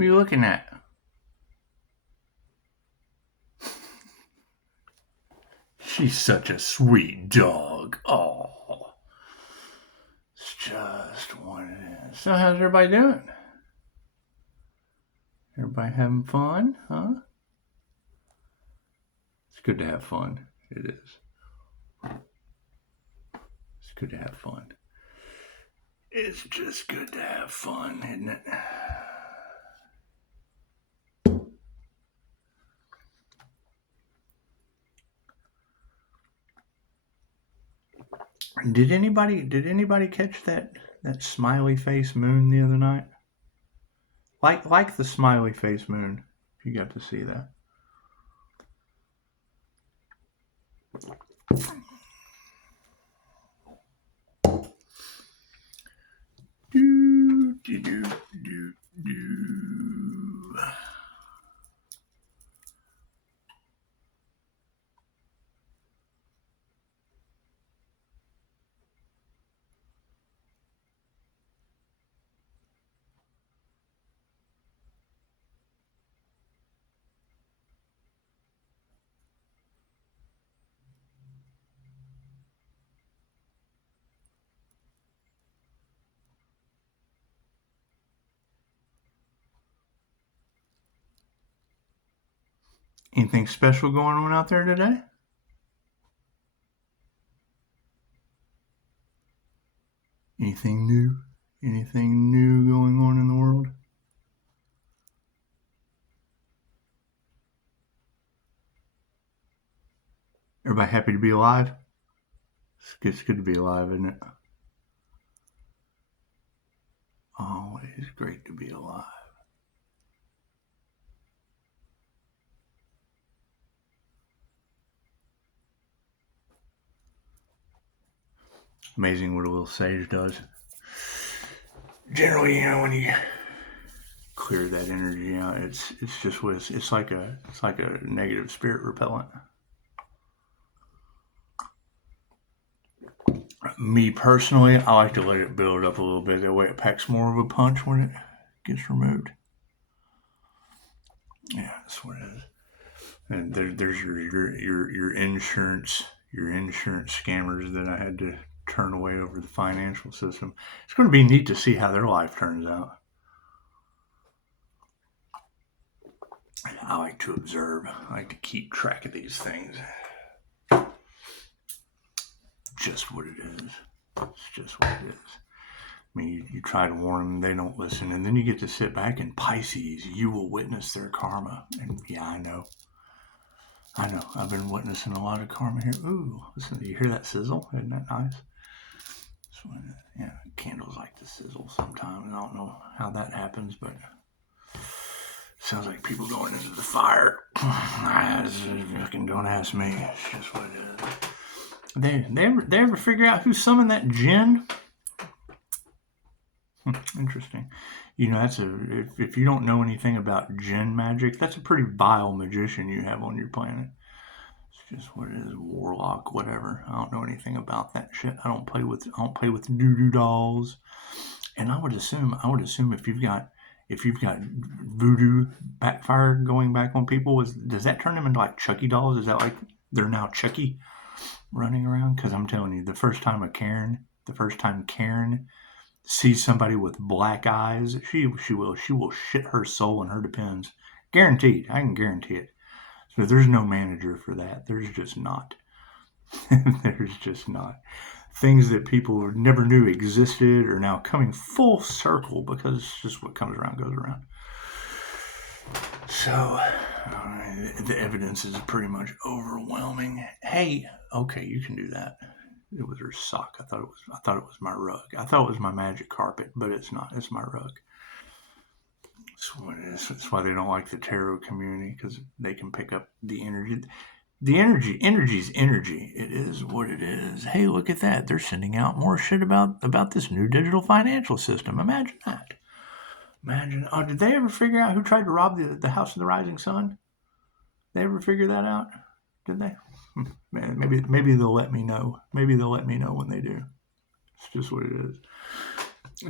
What are you looking at? She's such a sweet dog. Oh, it's just what it is. So how's everybody doing? Everybody having fun, huh? It's good to have fun. It is. It's good to have fun. It's just good to have fun, isn't it? Did anybody catch that smiley face moon the other night? Like the smiley face moon, if you got to see that. Do. Anything special going on out there today? Anything new? Anything new going on in the world? Everybody happy to be alive? It's good to be alive, isn't it? Always great to be alive. Amazing what a little sage does. Generally, when you clear that energy out, it's just what it's like a negative spirit repellent. Me personally, I like to let it build up a little bit. That way it packs more of a punch when it gets removed. Yeah, that's what it is. And there's your insurance scammers that I had to turn away over the financial system. It's going to be neat to see how their life turns out. I like to observe. I like to keep track of these things. Just what it is. It's just what it is. I mean, you try to warn them, they don't listen, and then you get to sit back and Pisces, you will witness their karma. And yeah, I know. I've been witnessing a lot of karma here. Ooh, listen, you hear that sizzle? Isn't that nice? Yeah, candles like to sizzle sometimes. I don't know how that happens, but it sounds like people going into the fire. Fucking don't ask me. It's just what it is. They ever figure out who summoned that djinn? Interesting. That's if you don't know anything about djinn magic, that's a pretty vile magician you have on your planet. It's just what it is, warlock, whatever. I don't know anything about that shit. I don't play with doo-doo dolls. And I would assume if you've got voodoo backfire going back on people, does that turn them into like Chucky dolls? Is that like they're now Chucky running around? Because I'm telling you, the first time Karen sees somebody with black eyes, she will shit her soul in her depends. Guaranteed. I can guarantee it. So there's no manager for that. There's just not. There's just not. Things that people never knew existed are now coming full circle because it's just what comes around goes around. So the evidence is pretty much overwhelming. Hey, okay, you can do that. It was her sock. I thought it was my rug. I thought it was my magic carpet, but it's not. It's my rug. That's what it is. That's why they don't like the tarot community, because they can pick up the energy. Energy's energy. It is what it is. Hey, look at that. They're sending out more shit about this new digital financial system. Imagine that. Oh, did they ever figure out who tried to rob the House of the Rising Sun? They ever figure that out? Did they? Man, maybe they'll let me know. Maybe they'll let me know when they do. It's just what it is.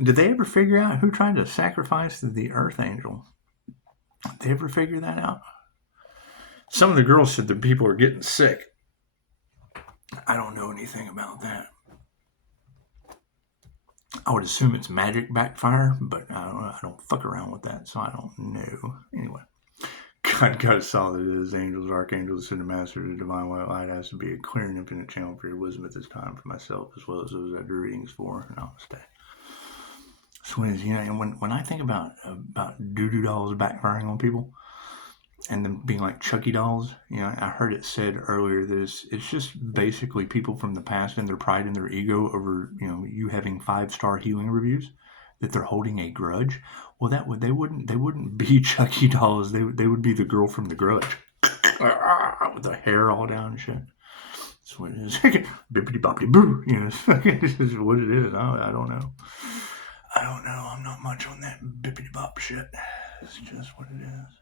Did they ever figure out who tried to sacrifice the Earth Angel? Did they ever figure that out? Some of the girls said that people are getting sick. I don't know anything about that. I would assume it's magic backfire, but I don't fuck around with that, so I don't know. Anyway, God saw that his angels, archangels, the master, the divine white light has to be a clear and infinite channel for your wisdom at this time for myself, as well as those I do readings for. Namaste. So, and when I think about doo-doo dolls backfiring on people, and them being like Chucky dolls, I heard it said earlier that it's just basically people from the past and their pride and their ego over, you having 5-star healing reviews, that they're holding a grudge. Well, they wouldn't be Chucky dolls. They would be the girl from The Grudge, with the hair all down and shit. That's what it is. Bippity boppity boo. This is what it is. I don't know. I'm not much on that bippity bop shit. It's just what it is.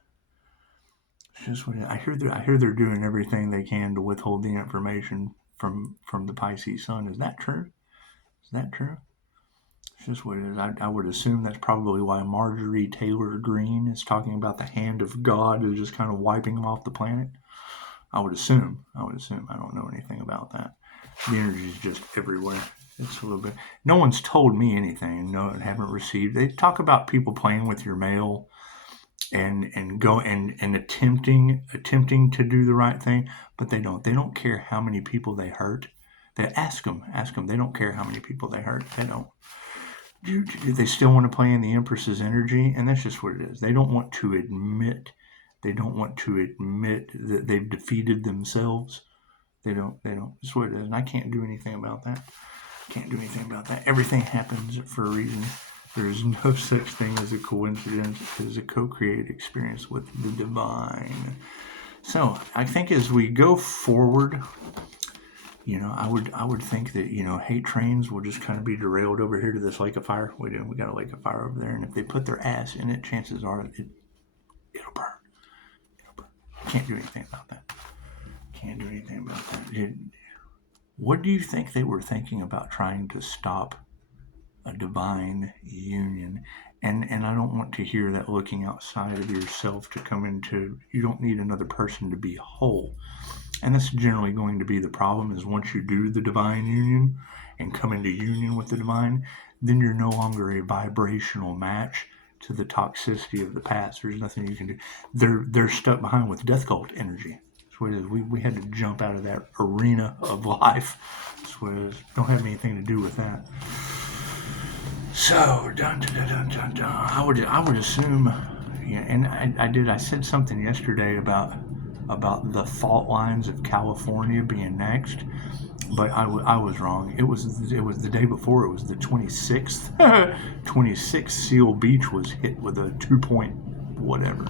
I hear they're doing everything they can to withhold the information from the Pisces sun. Is that true? It's just what it is. I would assume that's probably why Marjorie Taylor Greene is talking about the hand of God is just kind of wiping them off the planet. I would assume. I don't know anything about that. The energy is just everywhere. It's a little bit. No one's told me anything. No, I haven't received. They talk about people playing with your mail. And attempting to do the right thing, but they don't care how many people they hurt. They ask them. They don't care how many people they hurt. They don't. They still want to play in the Empress's energy, and that's just what it is. They don't want to admit that they've defeated themselves. They don't. That's what it is, and I can't do anything about that. Everything happens for a reason. There is no such thing as a coincidence. It is a co-created experience with the divine. So I think as we go forward, I would think that hate trains will just kind of be derailed over here to this lake of fire. We got a lake of fire over there, and if they put their ass in it, chances are it'll burn. Can't do anything about that. What do you think they were thinking about trying to stop a divine union? And I don't want to hear that looking outside of yourself to come into, you don't need another person to be whole. And that's generally going to be the problem, is once you do the divine union and come into union with the divine, then you're no longer a vibrational match to the toxicity of the past. There's nothing you can do. They're stuck behind with death cult energy. That's what it is. We had to jump out of that arena of life. That's what it is. Don't have anything to do with that. So, I would assume, and I said something yesterday about the fault lines of California being next, but I was wrong. It was the day before. It was the 26th. 26th Seal Beach was hit with a 2-point whatever.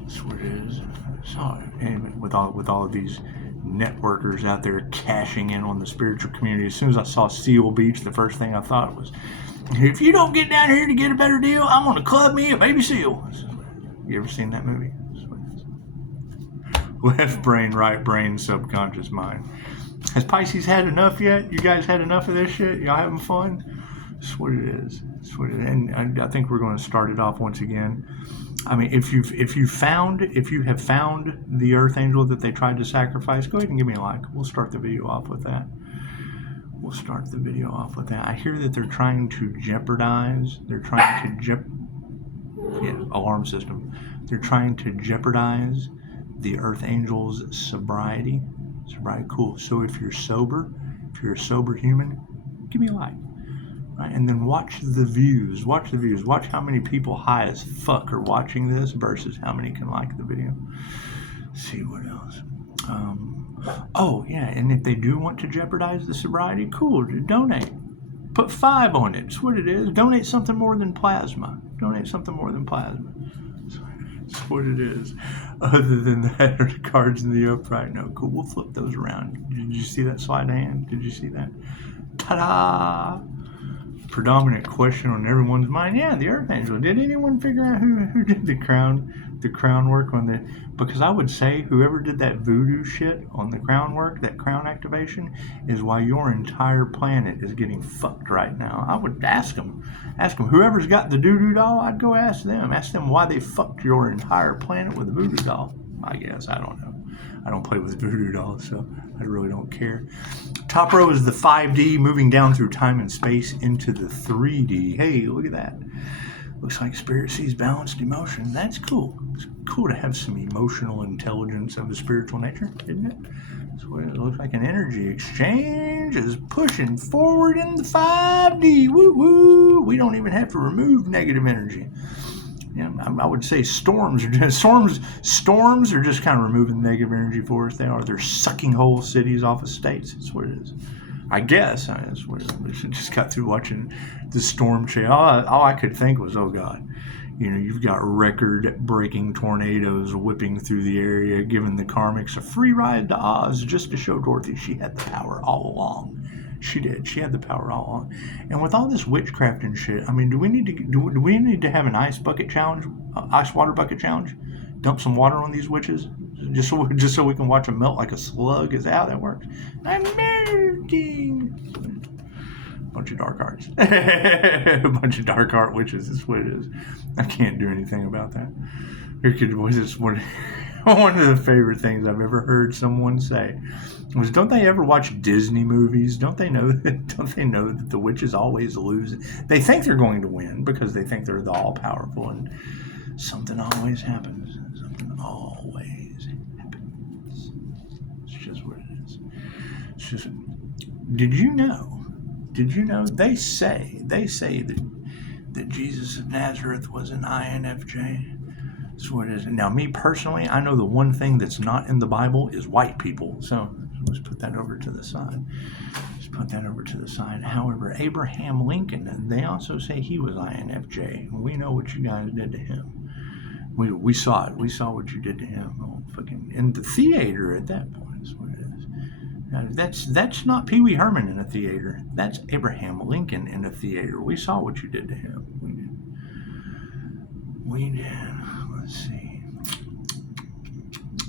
That's what it is. So, and with all of these networkers out there cashing in on the spiritual community, as soon as I saw Seal Beach, the first thing I thought was, if you don't get down here to get a better deal, I'm going to club me a baby seal. You ever seen that movie? Left brain, right brain, subconscious mind. Has Pisces had enough yet? You guys had enough of this shit? Y'all having fun? That's what it is. And I think we're going to start it off once again. I mean, if you have found the Earth Angel that they tried to sacrifice, go ahead and give me a like. We'll start the video off with that. I hear that they're trying to jeopardize. Alarm system. They're trying to jeopardize the Earth Angel's sobriety. Cool. So if you're a sober human, give me a like. Right? And then watch the views. Watch how many people high as fuck are watching this versus how many can like the video. Let's see what else. And if they do want to jeopardize the sobriety, cool, donate. Put 5 on it. That's what it is. Donate something more than plasma. That's what it is. Other than that, are the cards in the upright? No, cool. We'll flip those around. Did you see that sleight of hand? Did you see that? Ta-da! Predominant question on everyone's mind. Yeah, the Earth Angel. Did anyone figure out who did the crown? the crown work on the, because I would say whoever did that voodoo shit on the crown work, that crown activation, is why your entire planet is getting fucked right now. I would ask them, whoever's got the doo-doo doll, I'd go ask them why they fucked your entire planet with a voodoo doll. I guess, I don't know. I don't play with voodoo dolls, so I really don't care. Top row is the 5D, moving down through time and space into the 3D. Hey, look at that. Looks like spirit sees balanced emotion. That's cool. It's cool to have some emotional intelligence of a spiritual nature, isn't it? That's what it looks like. An energy exchange is pushing forward in the 5D. Woo woo. We don't even have to remove negative energy. Yeah, I would say storms are just kind of removing negative energy for us. They're sucking whole cities off of states. That's what it is. I guess that's what it is. I just got through watching the storm change. All I could think was, oh God, you've got record-breaking tornadoes whipping through the area, giving the karmics a free ride to Oz, just to show Dorothy she had the power all along. She did. She had the power all along. And with all this witchcraft and shit, I mean, do we need to have an ice bucket challenge, ice water bucket challenge? Dump some water on these witches, just so we can watch them melt like a slug. Is that how that works? I'm melting. Bunch of dark arts. A bunch of dark art witches. That's what it is. I can't do anything about that. One of the favorite things I've ever heard someone say was, don't they ever watch Disney movies? Don't they know that the witches always lose? They think they're going to win because they think they're the all-powerful, and something always happens. Something always happens. It's just what it is. It's just, did you know they say that Jesus of Nazareth was an INFJ? That's what it is. Now, me personally, I know the one thing that's not in the Bible is white people. So let's put that over to the side. However, Abraham Lincoln, they also say he was INFJ. We know what you guys did to him. We saw it. We saw what you did to him. Oh, fucking in the theater at that point. That's what it is. Now, that's not Pee Wee Herman in a theater. That's Abraham Lincoln in a theater. We saw what you did to him. We did. Let's see.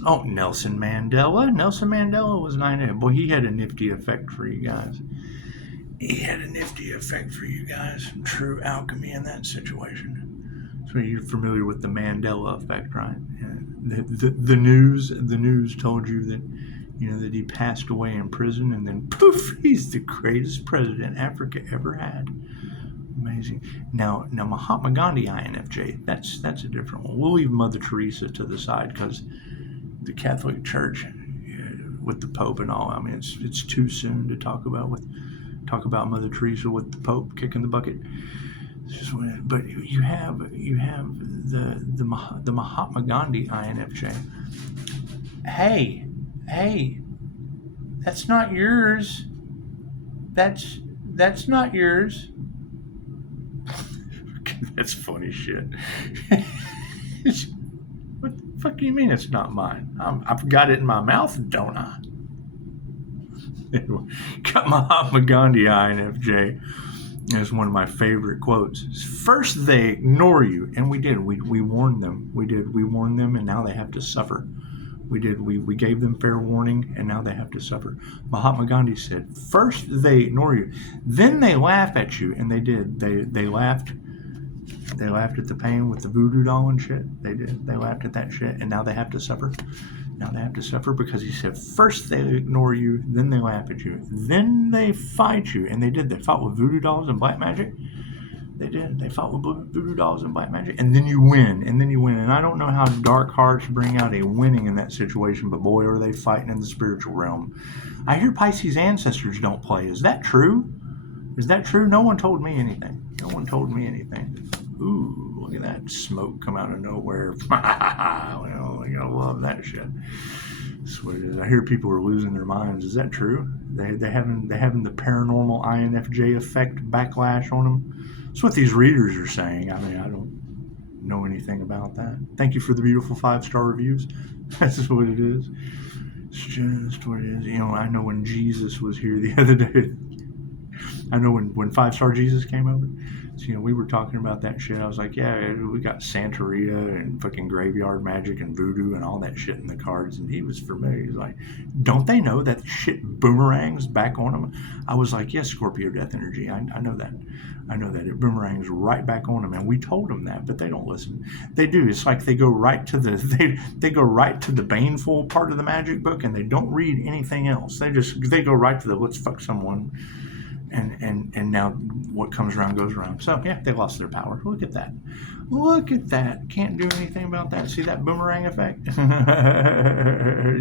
Oh, Nelson Mandela. Nelson Mandela was 9. Boy, he had a nifty effect for you guys. Some true alchemy in that situation. So you're familiar with the Mandela effect, right? The news told you that that he passed away in prison, and then poof, he's the greatest president Africa ever had. Amazing. Now Mahatma Gandhi, INFJ, that's a different one. We'll leave Mother Teresa to the side because the Catholic Church, with the Pope and all, I mean, it's too soon to talk about Mother Teresa with the Pope kicking the bucket. But you have the Mahatma Gandhi, INFJ. Hey, that's not yours. That's not yours. That's funny shit. What the fuck do you mean it's not mine? I've got it in my mouth, don't I? Anyway, got Mahatma Gandhi, INFJ. That's one of my favorite quotes. First they ignore you, and we did. We warned them. We warned them, and now they have to suffer. We did. We gave them fair warning, and now they have to suffer. Mahatma Gandhi said, first they ignore you, then they laugh at you, and they did. They laughed. They laughed at the pain with the voodoo doll and shit. They did. They laughed at that shit, and now they have to suffer. Now they have to suffer because he said, first they ignore you, then they laugh at you, then they fight you, and they did. They fought with voodoo dolls and black magic. They did. They fought with voodoo dolls and black magic, and then you win. And I don't know how dark hearts bring out a winning in that situation, but boy, are they fighting in the spiritual realm. I hear Pisces ancestors don't play. Is that true? No one told me anything. Ooh, look at that smoke come out of nowhere. Well, you gotta love that shit. That's what it is. I hear people are losing their minds. Is that true? They having the paranormal INFJ effect backlash on them? That's what these readers are saying. I mean, I don't know anything about that. Thank you for the beautiful 5-star reviews. That's just what it is. It's just what it is. I know when Jesus was here the other day, I know when Five Star Jesus came over, so, you know, we were talking about that shit. I was like, yeah, we got Santeria and fucking graveyard magic and voodoo and all that shit in the cards. And he was familiar. He's like, don't they know that shit boomerangs back on them? I was like, yes, Scorpio death energy. I know that. I know that it boomerangs right back on them, and we told them that, but they don't listen. They do. It's like they go right to the they go right to the baneful part of the magic book, and they don't read anything else. They go right to the let's fuck someone, and now what comes around goes around. So yeah, they lost their power. Look at that. Look at that. Can't do anything about that. See that boomerang effect?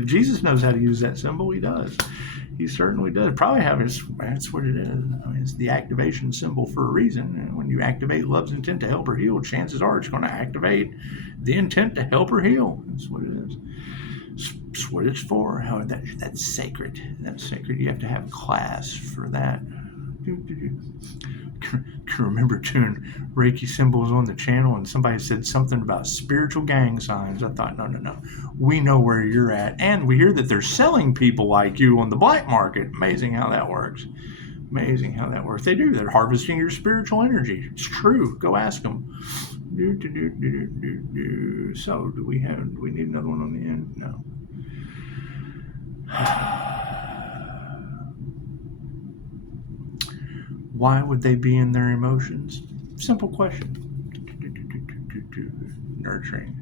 Jesus knows how to use that symbol. He does. He certainly does. Probably have his. That's what it is. I mean, it's the activation symbol for a reason. And when you activate love's intent to help her heal, chances are it's going to activate the intent to help her heal. That's what it is. That's what it's for. How that's sacred. That's sacred. You have to have class for that. Can remember doing Reiki symbols on the channel, and somebody said something about spiritual gang signs. I thought, no. We know where you're at, and we hear that they're selling people like you on the black market. Amazing how that works. Amazing how that works. They do. They're harvesting your spiritual energy. It's true. Go ask them. So, do we need another one on the end? No. Why would they be in their emotions? Simple question. Nurturing.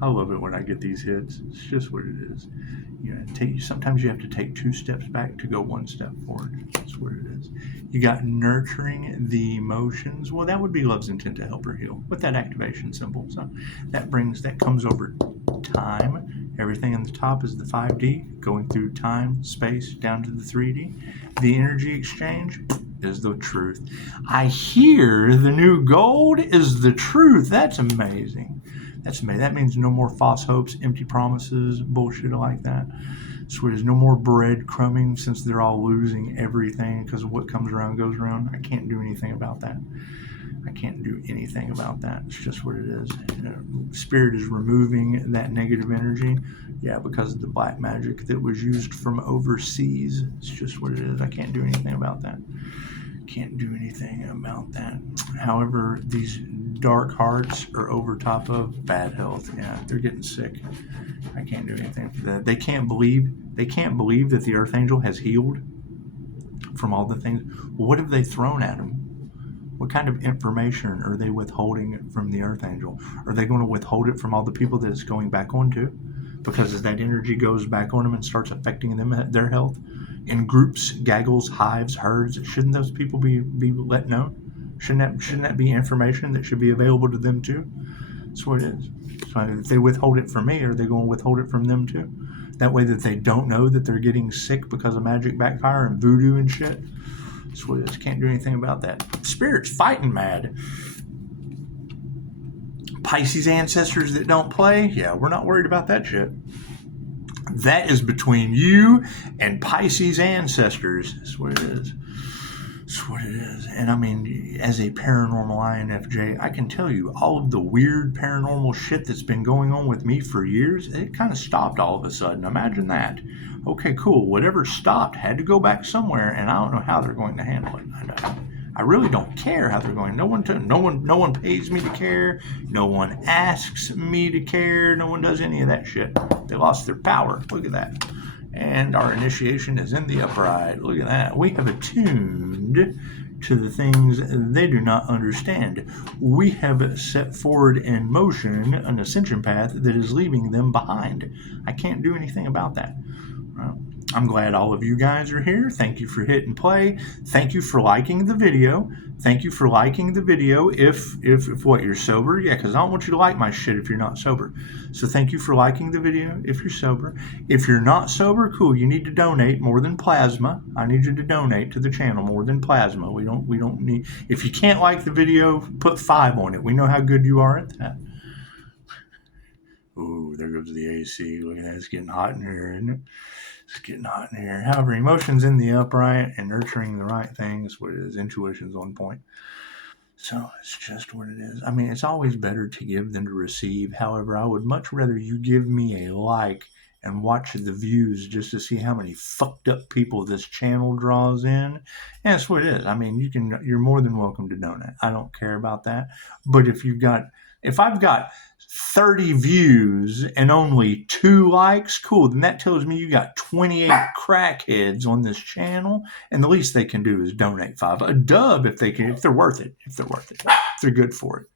I love it when I get these hits. It's just what it is. You know, sometimes you have to take 2 steps back to go 1 step forward. That's what it is. You got nurturing the emotions. Well, that would be love's intent to help her heal with that activation symbol. So that comes over time. Everything on the top is the 5D, going through time, space, down to the 3D. The energy exchange is the truth. I hear the new gold is the truth. That's amazing. That's amazing. That means no more false hopes, empty promises, bullshit like that. So there's no more breadcrumbing, since they're all losing everything because of what comes around goes around. I can't do anything about that. I can't do anything about that. It's just what it is. Spirit is removing that negative energy. Yeah, because of the black magic that was used from overseas. It's just what it is. I can't do anything about that. Can't do anything about that. However, these dark hearts are over top of bad health. Yeah, they're getting sick. I can't do anything for that. They can't believe that the Archangel has healed from all the things. Well, what have they thrown at him? What kind of information are they withholding from the Archangel? Are they going to withhold it from all the people that it's going back onto? Because as that energy goes back on them and starts affecting them, their health, in groups, gaggles, hives, herds, shouldn't those people be let know? Shouldn't that be information that should be available to them too? That's what it is. So if they withhold it from me, are they going to withhold it from them too? That way that they don't know that they're getting sick because of magic backfire and voodoo and shit. That's what it is. Can't do anything about that. Spirit's fighting mad. Pisces ancestors that don't play, yeah, we're not worried about that shit. That is between you and Pisces ancestors. That's what it is. That's what it is. And I mean, as a paranormal INFJ, I can tell you all of the weird paranormal shit that's been going on with me for years, it kind of stopped all of a sudden. Imagine that. Okay, cool. Whatever stopped had to go back somewhere, and I don't know how they're going to handle it. I really don't care how they're going. No one pays me to care. No one asks me to care. No one does any of that shit. They lost their power. Look at that. And our initiation is in the upright. Look at that. We have attuned to the things they do not understand. We have set forward in motion an ascension path that is leaving them behind. I can't do anything about that. I'm glad all of you guys are here. Thank you for hitting play. Thank you for liking the video. Thank you for liking the video if what, you're sober? Yeah, because I don't want you to like my shit if you're not sober. So thank you for liking the video if you're sober. If you're not sober, cool, you need to donate more than plasma. I need you to donate to the channel more than plasma. We don't need, if you can't like the video, put 5 on it. We know how good you are at that. Ooh, there goes the AC. Look at that, it's getting hot in here, isn't it? It's getting hot in here. However, emotions in the upright and nurturing the right things, what it is, intuition's on point. So it's just what it is. I mean, it's always better to give than to receive. However, I would much rather you give me a like and watch the views just to see how many fucked up people this channel draws in. And that's what it is. I mean, you're more than welcome to donate. I don't care about that. But if I've got 30 views and only 2 likes, cool, then that tells me you got 28 crackheads on this channel, and the least they can do is donate $5. A dub if they're worth it. If they're good for it.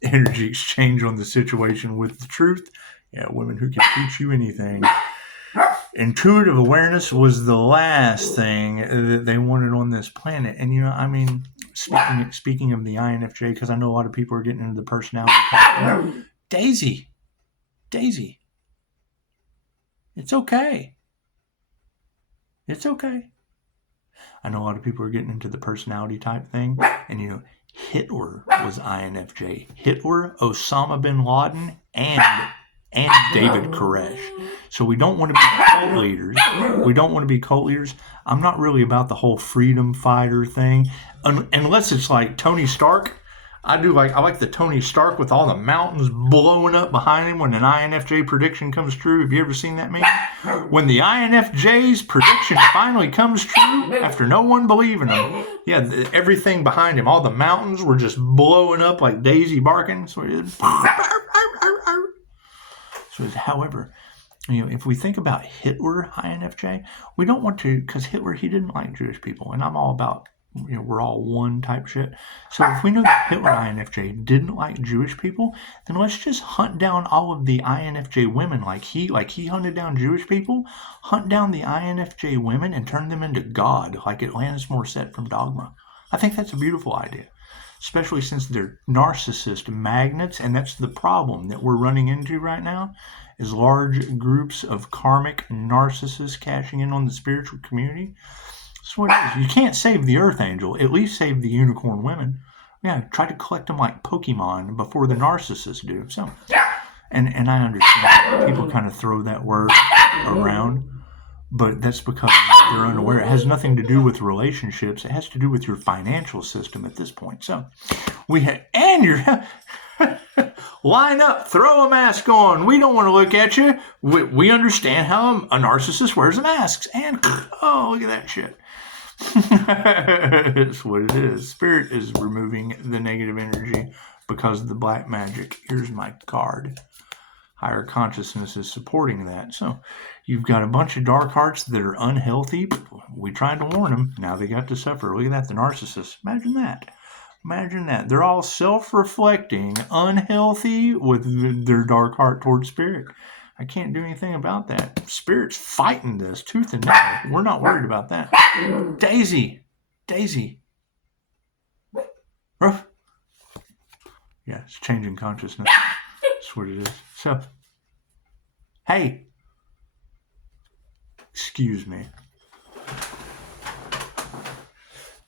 Energy exchange on the situation with the truth. Yeah, women who can teach you anything. Intuitive awareness was the last thing that they wanted on this planet. And, I mean, speaking of the INFJ, because I know a lot of people are getting into the personality. Daisy. It's okay. I know a lot of people are getting into the personality type thing. And, Hitler was INFJ. Hitler, Osama bin Laden, and David Koresh. So we don't want to be cult leaders. I'm not really about the whole freedom fighter thing. Unless it's like Tony Stark. I like the Tony Stark with all the mountains blowing up behind him when an INFJ prediction comes true. Have you ever seen that meme? When the INFJ's prediction finally comes true after no one believing him. Yeah, everything behind him, all the mountains were just blowing up like Daisy barking. However, if we think about Hitler, INFJ, we don't want to, because Hitler, he didn't like Jewish people. And I'm all about, we're all one type shit. So if we know that Hitler, INFJ, didn't like Jewish people, then let's just hunt down all of the INFJ women like he hunted down Jewish people. Hunt down the INFJ women and turn them into God, like Atlantis Morissette from Dogma. I think that's a beautiful idea. Especially since they're narcissist magnets, and that's the problem that we're running into right now, is large groups of karmic narcissists cashing in on the spiritual community. That's what it is. You can't save the Earth Angel. At least save the unicorn women. Yeah, try to collect them like Pokemon before the narcissists do. So, and I understand people kind of throw that word around. But that's because they're unaware. It has nothing to do with relationships. It has to do with your financial system at this point. So line up, throw a mask on. We don't want to look at you. We understand how a narcissist wears a mask. And, look at that shit. It's what it is. Spirit is removing the negative energy because of the black magic. Here's my card. Higher consciousness is supporting that. So you've got a bunch of dark hearts that are unhealthy. We tried to warn them. Now they got to suffer. Look at that, the narcissists. Imagine that. They're all self-reflecting, unhealthy with their dark heart towards spirit. I can't do anything about that. Spirit's fighting this tooth and nail. We're not worried about that. Daisy. Ruff. Yeah, it's changing consciousness. That's what it is. So, hey, excuse me.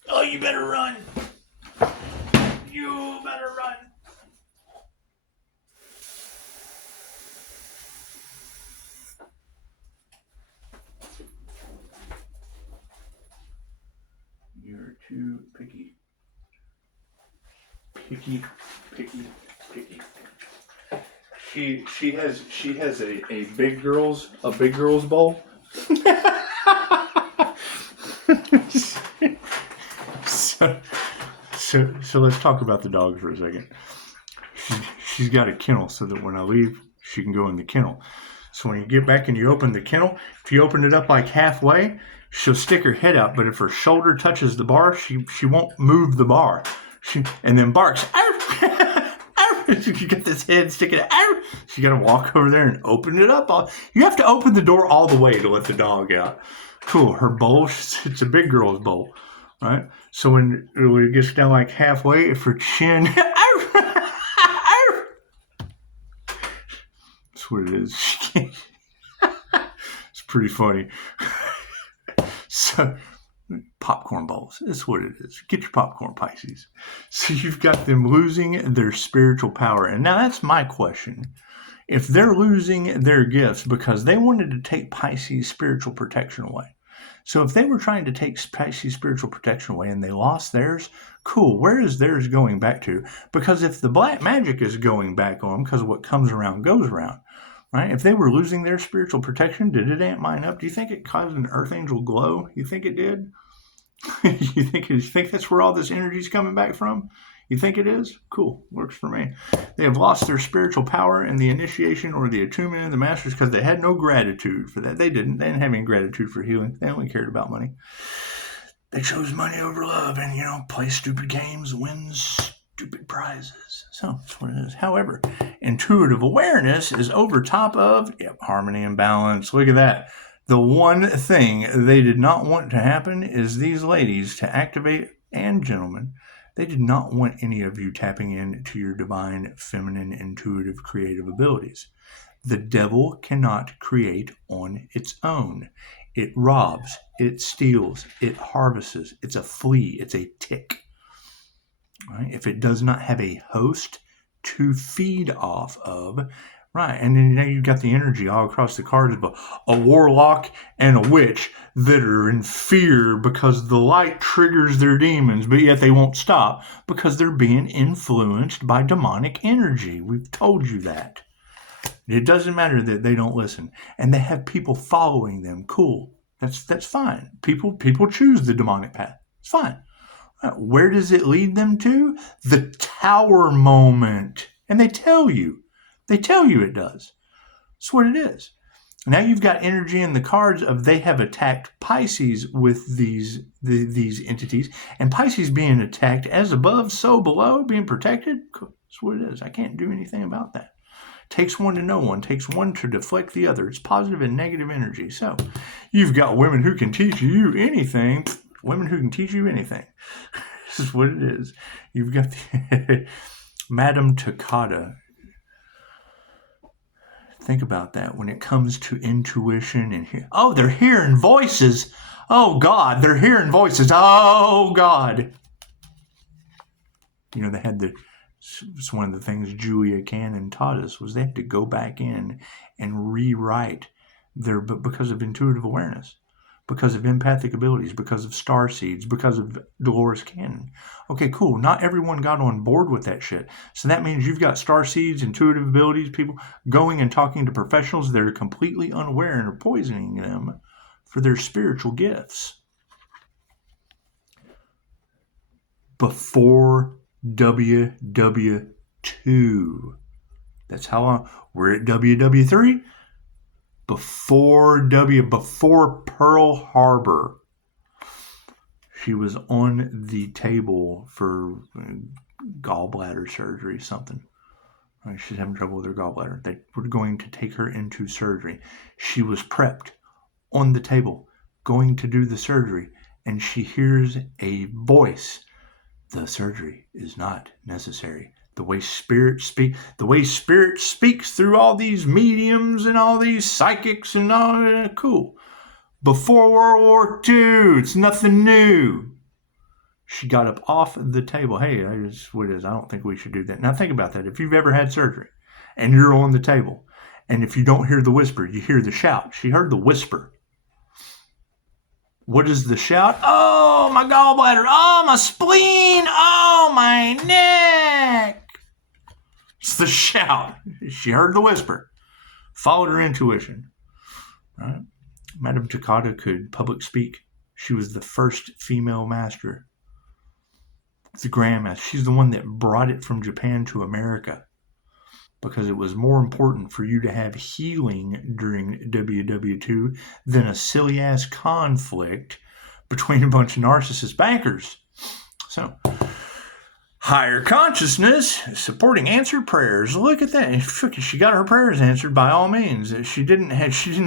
Oh, you better run. You're too picky. She has a big girls bowl. So let's talk about the dog for a second. She's got a kennel so that when I leave, she can go in the kennel. So when you get back and you open the kennel, if you open it up like halfway, she'll stick her head out. But if her shoulder touches the bar, she won't move the bar. And then barks. You got this head sticking out. So you got to walk over there and open it up. You have to open the door all the way to let the dog out. Cool. Her bowl, it's a big girl's bowl, right? So when it gets down like halfway, if her chin, that's what it is. It's pretty funny. So popcorn bowls. That's what it is. Get your popcorn, Pisces. So you've got them losing their spiritual power. And now that's my question. If they're losing their gifts because they wanted to take Pisces' spiritual protection away. So if they were trying to take Pisces spiritual protection away and they lost theirs, cool. Where is theirs going back to? Because if the black magic is going back on them, because what comes around goes around, right? If they were losing their spiritual protection, did it amp mine up? Do you think it caused an Archangel glow? You think it did? you think that's where all this energy is coming back from? You think it is? Cool. Works for me. They have lost their spiritual power in the initiation or the attunement of the masters because they had no gratitude for that. They didn't have any gratitude for healing. They only cared about money. They chose money over love and, play stupid games, win stupid prizes. So that's what it is. However, intuitive awareness is over top of harmony and balance. Look at that. The one thing they did not want to happen is these ladies to activate, and gentlemen, they did not want any of you tapping into your divine, feminine, intuitive, creative abilities. The devil cannot create on its own. It robs, it steals, it harvests. It's a flea, it's a tick. Right? If it does not have a host to feed off of, right, and then you've got the energy all across the cards of a warlock and a witch that are in fear because the light triggers their demons, but yet they won't stop because they're being influenced by demonic energy. We've told you that. It doesn't matter that they don't listen. And they have people following them. Cool. That's fine. People choose the demonic path. It's fine. Where does it lead them to? The tower moment. And they tell you. They tell you it does. That's what it is. Now you've got energy in the cards of they have attacked Pisces with these entities. And Pisces being attacked as above, so below, being protected. That's what it is. I can't do anything about that. Takes one to know one, takes one to deflect the other. It's positive and negative energy. So you've got women who can teach you anything. Women who can teach you anything. This is what it is. You've got the Madame Takata. Think about that when it comes to intuition and they're hearing voices. Oh God, they're hearing voices. Oh God. They had it's one of the things Julia Cannon taught us was they had to go back in and rewrite because of intuitive awareness, because of empathic abilities, because of star seeds, because of Dolores Cannon. Okay, cool. Not everyone got on board with that shit. So that means you've got star seeds, intuitive abilities, people going and talking to professionals that are completely unaware and are poisoning them for their spiritual gifts. Before WW2. That's how long we're at WW3. Before Pearl Harbor, she was on the table for gallbladder surgery, something. She's having trouble with her gallbladder. They were going to take her into surgery. She was prepped on the table, going to do the surgery, and she hears a voice. The surgery is not necessary. The way spirit speaks through all these mediums and all these psychics and all cool. Before World War II, it's nothing new. She got up off the table. Hey, that's what it is. I don't think we should do that. Now think about that. If you've ever had surgery and you're on the table, and if you don't hear the whisper, you hear the shout. She heard the whisper. What is the shout? Oh, my gallbladder. Oh, my spleen. Oh, my neck. It's the shout. She heard the whisper. Followed her intuition. Right? Madame Takata could public speak. She was the first female master. The Grandmaster. She's the one that brought it from Japan to America. Because it was more important for you to have healing during WW2 than a silly-ass conflict between a bunch of narcissist bankers. So, higher consciousness supporting answered prayers. Look at that. She got her prayers answered by all means. She didn't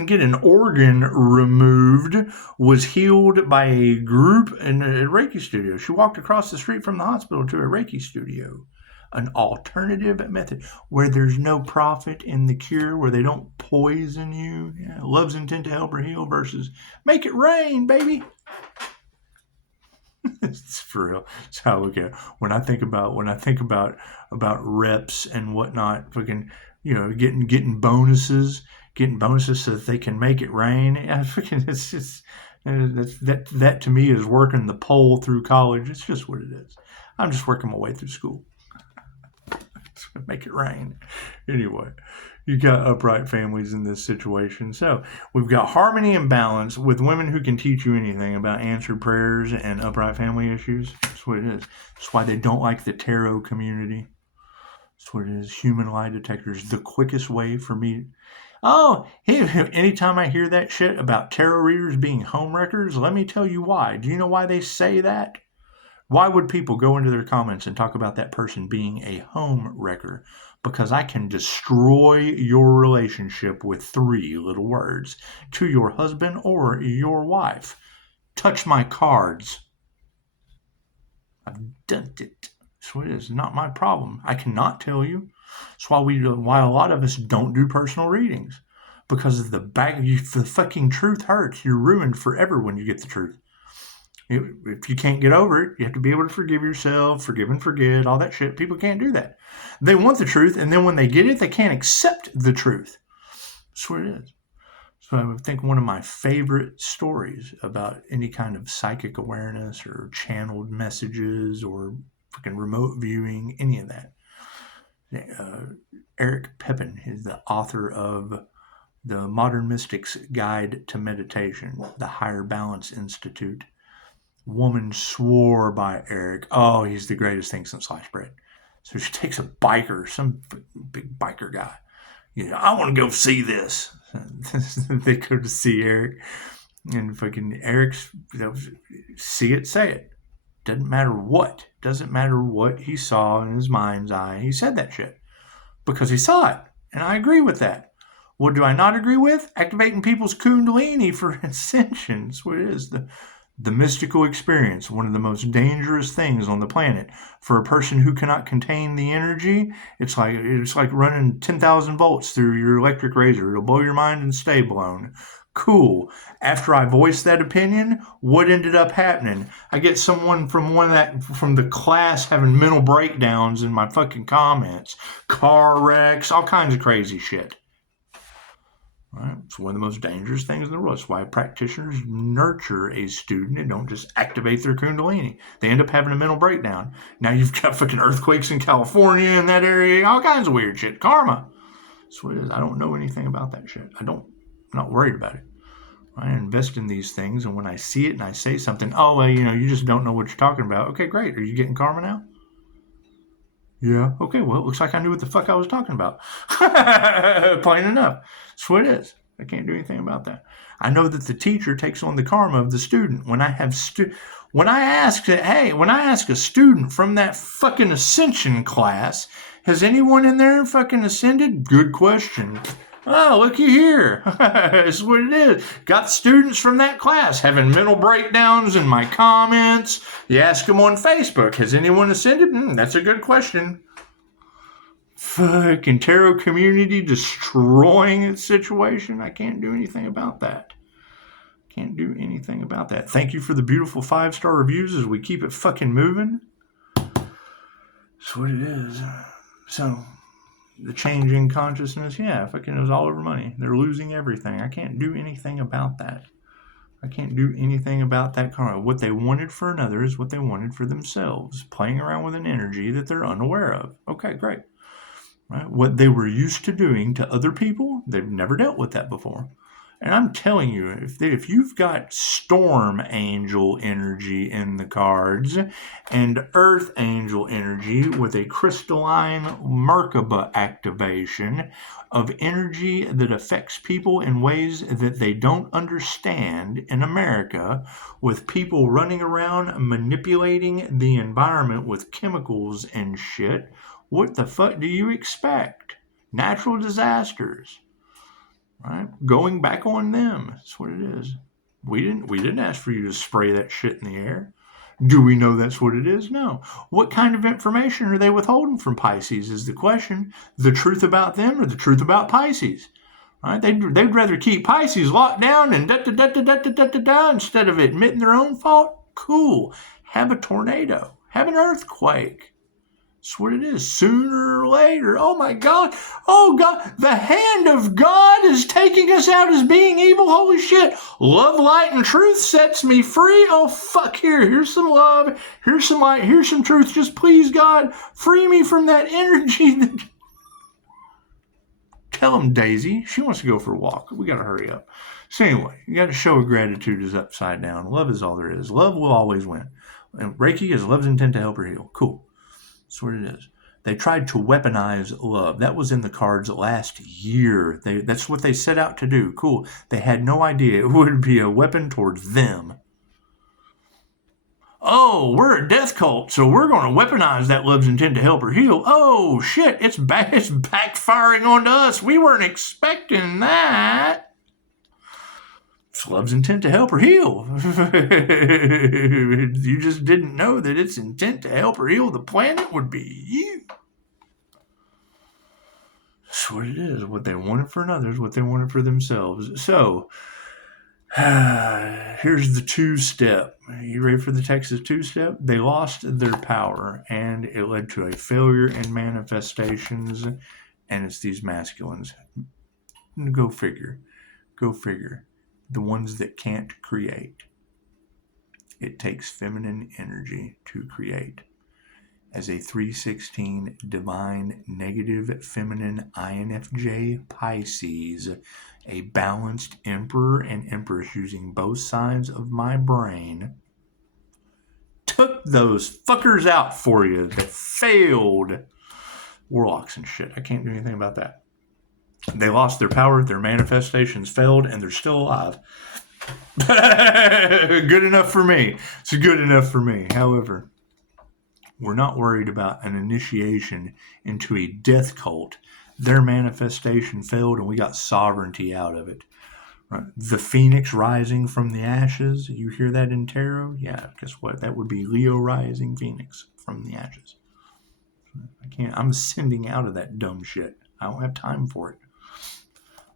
get an organ removed, was healed by a group in a Reiki studio. She walked across the street from the hospital to a Reiki studio. An alternative method where there's no profit in the cure, where they don't poison you. Yeah, love's intent to help or heal versus make it rain, baby. It's for real. It's how I look at it. When I think about reps and whatnot, fucking, getting bonuses so that they can make it rain. Yeah, fucking, it's just And that to me is working the pole through college. It's just what it is. I'm just working my way through school. It's gonna make it rain. Anyway, you got upright families in this situation. So we've got harmony and balance with women who can teach you anything about answered prayers and upright family issues. That's what it is. That's why they don't like the tarot community. That's what it is. Human lie detectors. The quickest way for me. Oh, anytime I hear that shit about tarot readers being homewreckers, let me tell you why. Do you know why they say that? Why would people go into their comments and talk about that person being a home wrecker? Because I can destroy your relationship with 3 little words to your husband or your wife. Touch my cards. I've done it. So it is not my problem. I cannot tell you. That's why a lot of us don't do personal readings. Because the fucking truth hurts. You're ruined forever when you get the truth. If you can't get over it, you have to be able to forgive yourself, forgive and forget, all that shit. People can't do that. They want the truth, and then when they get it, they can't accept the truth. That's what it is. So I think one of my favorite stories about any kind of psychic awareness or channeled messages or fucking remote viewing, any of that. Eric Pepin is the author of The Modern Mystic's Guide to Meditation, the Higher Balance Institute. Woman swore by Eric. Oh, he's the greatest thing since sliced bread. So she takes a biker, some big biker guy. I want to go see this. They go to see Eric. And fucking Eric's, see it, say it. Doesn't matter what. Doesn't matter what he saw in his mind's eye. He said that shit. Because he saw it. And I agree with that. What do I not agree with? Activating people's kundalini for ascension. That's what it is. The mystical experience, one of the most dangerous things on the planet. For a person who cannot contain the energy, it's like running 10,000 volts through your electric razor. It'll blow your mind and stay blown. Cool. After I voiced that opinion, what ended up happening? I get someone from the class having mental breakdowns in my fucking comments. Car wrecks, all kinds of crazy shit. Right? It's one of the most dangerous things in the world. That's why practitioners nurture a student and don't just activate their kundalini. They end up having a mental breakdown. Now you've got fucking earthquakes in California in that area, all kinds of weird shit. Karma. That's what it is. I don't know anything about that shit. I'm not worried about it. I invest in these things, and when I see it and I say something, oh, well, you just don't know what you're talking about. Okay, great. Are you getting karma now? Yeah. Okay, well, it looks like I knew what the fuck I was talking about. Plain enough. That's what it is. I can't do anything about that. I know that the teacher takes on the karma of the student. When I ask a student from that fucking ascension class, has anyone in there fucking ascended? Good question. Oh, looky here. That's what it is. Got students from that class having mental breakdowns in my comments. You ask them on Facebook, has anyone ascended? That's a good question. Fucking tarot community destroying its situation. I can't do anything about that. Can't do anything about that. Thank you for the beautiful 5-star reviews as we keep it fucking moving. That's what it is. So, the change in consciousness, fucking it was all over money. They're losing everything. I can't do anything about that. I can't do anything about that karma. What they wanted for another is what they wanted for themselves. Playing around with an energy that they're unaware of. Okay, great. Right? What they were used to doing to other people, they've never dealt with that before. And I'm telling you, if you've got storm angel energy in the cards and earth angel energy with a crystalline Merkaba activation of energy that affects people in ways that they don't understand in America, with people running around manipulating the environment with chemicals and shit, what the fuck do you expect? Natural disasters. Right? Going back on them. That's what it is. We didn't ask for you to spray that shit in the air. Do we know that's what it is? No. What kind of information are they withholding from Pisces is the question. The truth about them or the truth about Pisces? Right? They'd rather keep Pisces locked down and instead of admitting their own fault. Cool. Have a tornado. Have an earthquake. That's what it is. Sooner or later. Oh my God. Oh God. The hand of God is taking us out as being evil. Holy shit. Love, light, and truth sets me free. Oh fuck. Here's some love. Here's some light. Here's some truth. Just please, God, free me from that energy. Tell him, Daisy. She wants to go for a walk. We got to hurry up. So anyway, you got to show gratitude is upside down. Love is all there is. Love will always win. And Reiki is love's intent to help her heal. Cool. That's what it is. They tried to weaponize love. That was in the cards last year. That's what they set out to do. Cool. They had no idea it would be a weapon towards them. Oh, we're a death cult, so we're going to weaponize that love's intent to help her heal. Oh, shit, it's backfiring onto us. We weren't expecting that. It's love's intent to help her heal. You just didn't know that its intent to help her heal the planet would be you. That's what it is. What they wanted for others, what they wanted for themselves. So, here's the two-step. You ready for the Texas two-step? They lost their power, and it led to a failure in manifestations, and it's these masculines. Go figure. Go figure. The ones that can't create. It takes feminine energy to create. As a 316 divine negative feminine INFJ Pisces, a balanced emperor and empress using both sides of my brain, took those fuckers out for you that failed. Warlocks and shit. I can't do anything about that. They lost their power, their manifestations failed, and they're still alive. Good enough for me. It's good enough for me. However, we're not worried about an initiation into a death cult. Their manifestation failed, and we got sovereignty out of it. Right? The phoenix rising from the ashes. You hear that in tarot? Yeah, guess what? That would be Leo rising phoenix from the ashes. I'm sending out of that dumb shit. I don't have time for it.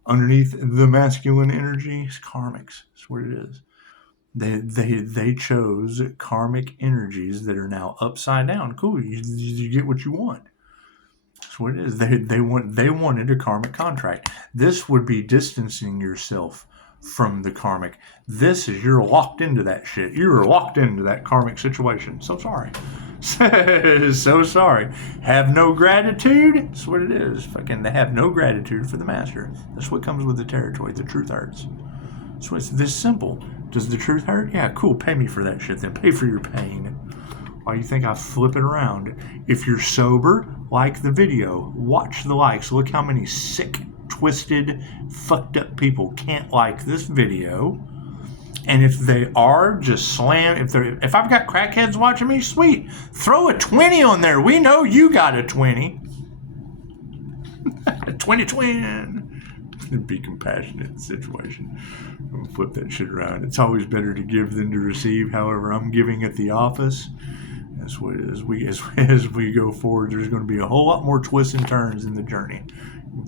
Underneath the masculine energy is karmics. That's what it is. They chose karmic energies that are now upside down. Cool, you get what you want. That's what it is. They wanted a karmic contract. This would be distancing yourself from the karmic. This is you're locked into that shit. You're locked into that karmic situation. So sorry. So sorry. Have no gratitude. That's what it is. Fucking they have no gratitude for the master. That's what comes with the territory. The truth hurts. So it's this simple. Does the truth hurt? Yeah, cool. Pay me for that shit then. Pay for your pain. Why do you think I flip it around? If you're sober, like the video. Watch the likes. Look how many sick, twisted, fucked up people can't like this video. And if they are, just slam. If I've got crackheads watching me, sweet. Throw a 20 on there. We know you got a 20. 20 twin. Be compassionate in the situation. I'm gonna flip that shit around. It's always better to give than to receive. However, I'm giving at the office. That's what it is. As we go forward, there's going to be a whole lot more twists and turns in the journey.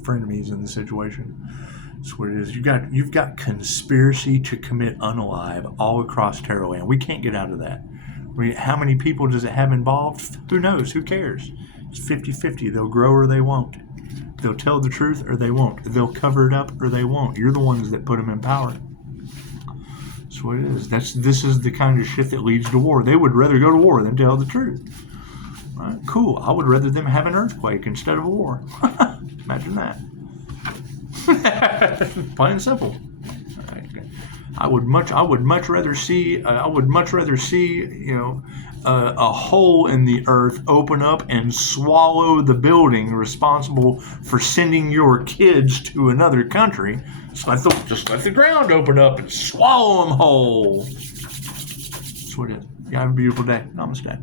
Frenemies in the situation. That's what it is. You've got conspiracy to commit unalive all across tarot land. We can't get out of that. How many people does it have involved? Who knows? Who cares? It's 50-50. They'll grow or they won't. They'll tell the truth or they won't. They'll cover it up or they won't. You're the ones that put them in power. That's what it is. This is the kind of shit that leads to war. They would rather go to war than tell the truth. Right? Cool. I would rather them have an earthquake instead of a war. Imagine that. Plain and simple. I would much rather see a hole in the earth open up and swallow the building responsible for sending your kids to another country. Just let the ground open up and swallow them whole. That's what it is. You have a beautiful day. Namaste.